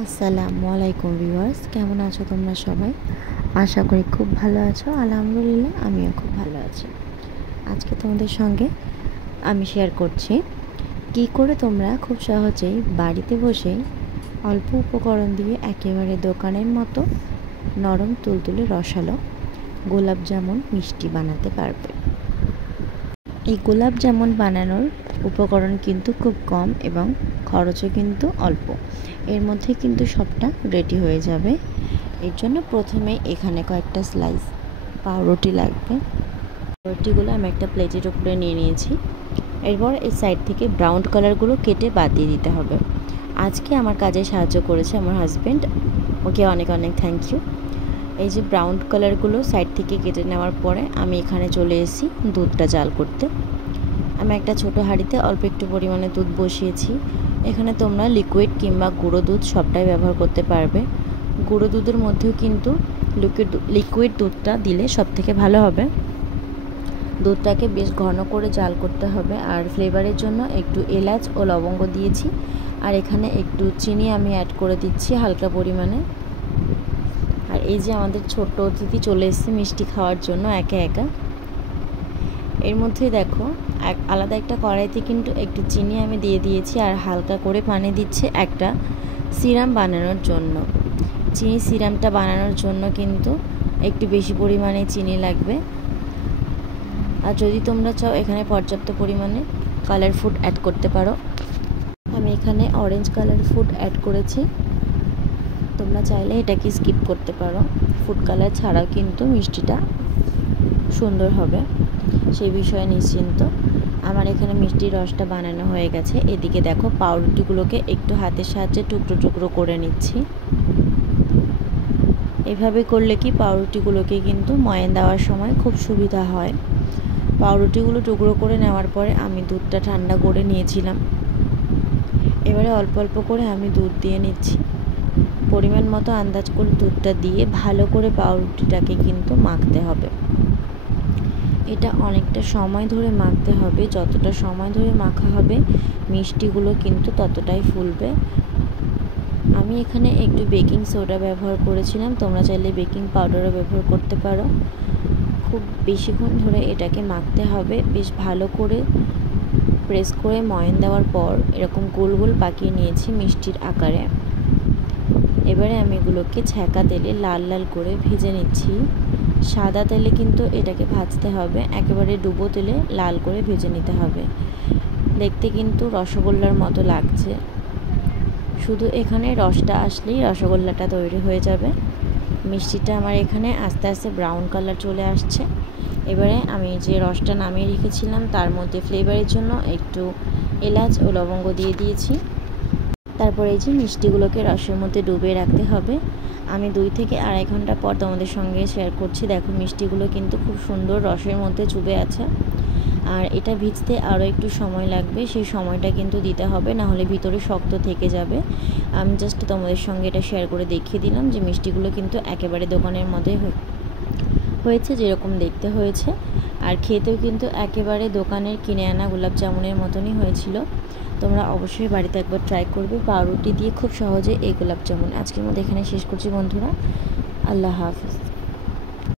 আসসালামু আলাইকুম ভিউয়ার্স, কেমন আছো তোমরা সবাই? আশা করি খুব ভালো আছো। আলহামদুলিল্লাহ আমিও খুব ভালো আছি। আজকে তোমাদের সঙ্গে আমি শেয়ার করছি কি করে তোমরা খুব সহজেই বাড়িতে বসেই অল্প উপকরণ দিয়ে একেবারে দোকানের মতো নরম তুলতুলে রসালো গোলাপ জামুন মিষ্টি বানাতে পারবে। এই গোলাপ জামুন বানানোর উপকরণ কিন্তু খুব কম এবং খরচও কিন্তু অল্প। এর মধ্যে কিন্তু সবটা রেডি হয়ে যাবে। এর জন্য প্রথমে এখানে কয়েকটা স্লাইস পাউরুটি লাগবে। পাউরুটিগুলো আমি একটা প্লেটের উপরে নিয়ে নিয়েছি। এরপর এই সাইড থেকে ব্রাউন কালারগুলো কেটে বাদ দিয়ে দিতে হবে। আজকে আমার কাজে সাহায্য করেছে আমার হাজব্যান্ড, ওকে অনেক অনেক থ্যাংক ইউ। এই যে ব্রাউন কালারগুলো সাইড থেকে কেটে নেওয়ার পরে আমি এখানে চলে এসেছি দুধটা জাল করতে। আমি একটা ছোট হাঁড়িতে অল্প একটু পরিমাণে দুধ বসিয়েছি। এখানে তোমরা লিকুইড কিংবা গুঁড়ো দুধ সবটাই ব্যবহার করতে পারবে। গুঁড়ো দুধের মধ্যেও কিন্তু লিকুইড দুধটা দিলে সব থেকে ভালো হবে। দুধটাকে বেশ ঘন করে জাল করতে হবে। আর ফ্লেভারের জন্য একটু এলাচ ও লবঙ্গ দিয়েছি। আর এখানে একটু চিনি আমি অ্যাড করে দিচ্ছি হালকা পরিমাণে। আর এই যে আমাদের ছোট্ট অতিথি চলে এসেছে মিষ্টি খাওয়ার জন্য একা একা। এর মধ্যে দেখো আলাদা একটা কড়াইতে কিন্তু একটু চিনি আমি দিয়ে দিয়েছি আর হালকা করে পানি দিচ্ছে একটা সিরাম বানানোর জন্য। চিনি সিরামটা বানানোর জন্য কিন্তু একটু বেশি পরিমাণে চিনি লাগবে। আর যদি তোমরা চাও এখানে পর্যাপ্ত পরিমাণে কালার ফুড অ্যাড করতে পারো। আমি এখানে অরেঞ্জ কালার ফুড অ্যাড করেছি, তোমরা চাইলে এটাকে স্কিপ করতে পারো। ফুড কালার ছাড়াও কিন্তু মিষ্টিটা সুন্দর হবে, সেই বিষয়ে নিশ্চিন্ত। আমার এখানে মিষ্টির রসটা বানানো হয়ে গেছে। এদিকে দেখো পাউরুটিগুলোকে একটু হাতের সাহায্যে টুকরো টুকরো করে নিচ্ছি। এভাবে করলে কি পাউরুটিগুলোকে কিন্তু ময়ান দেওয়ার সময় খুব সুবিধা হয়। পাউরুটিগুলো টুকরো করে নেওয়ার পরে আমি দুধটা ঠান্ডা করে নিয়েছিলাম। এবারে অল্প অল্প করে আমি দুধ দিয়ে নিচ্ছি। পরিমাণ মতো আন্দাজ করে দুধটা দিয়ে ভালো করে পাউরুটিটাকে কিন্তু মাখতে হবে। এটা অনেকটা সময় ধরে মাখতে হবে। যতটা সময় ধরে মাখা হবে মিষ্টিগুলো কিন্তু ততটাই ফুলবে। আমি এখানে একটু বেকিং সোডা ব্যবহার করেছিলাম, তোমরা চাইলে বেকিং পাউডারও ব্যবহার করতে পারো। খুব বেশিক্ষণ ধরে এটাকে মাখতে হবে। বেশ ভালো করে প্রেস করে ময়ান দেওয়ার পর এরকম গোল গোল পাকিয়ে নিয়েছি মিষ্টির আকারে। এবারে আমি এগুলোকে ছ্যাঁকা তেলে লাল লাল করে ভেজে নিচ্ছি। সাদা তেলে কিন্তু এটাকে ভাজতে হবে, একেবারে ডুবো তেলে লাল করে ভেজে নিতে হবে। দেখতে কিন্তু রসগোল্লার মতো লাগছে। শুধু এখানে রসটা আসলেই রসগোল্লাটা তৈরি হয়ে যাবে। মিষ্টিটা আমার এখানে আস্তে আস্তে ব্রাউন কালার চলে আসছে। এবারে আমি যে রসটা নামিয়ে রেখেছিলাম তার মধ্যে ফ্লেভারের জন্য একটু এলাচ ও লবঙ্গ দিয়ে দিয়েছি। তারপরে এই যে মিষ্টিগুলোকে রসের মধ্যে ডুবিয়ে রাখতে হবে। আমি 2 থেকে আড়াই ঘন্টা পর তোমাদের সঙ্গে শেয়ার করছি। দেখো মিষ্টিগুলো কিন্তু খুব সুন্দর রসের মধ্যে চুবে আছে। আর এটা ভিজতে আরও একটু সময় লাগবে, সেই সময়টা কিন্তু দিতে হবে, না হলে ভিতরে শক্ত থেকে যাবে। আমি জাস্ট তোমাদের সঙ্গে এটা শেয়ার করে দেখিয়ে দিলাম যে মিষ্টিগুলো কিন্তু একেবারে দোকানের মধ্যে হয়েছে, যেরকম দেখতে হয়েছে। আর খেতেও কিন্তু একেবারে দোকানের কিনে আনা গোলাপ জামুনের মতনই হয়েছিল। তোমরা অবশ্যই বাড়িতে একবার ট্রাই করবে পাউরুটি দিয়ে খুব সহজে এই গোলাপ জামুন। আজকের মধ্যে এখানে শেষ করছি বন্ধুরা। আল্লাহ হাফিজ।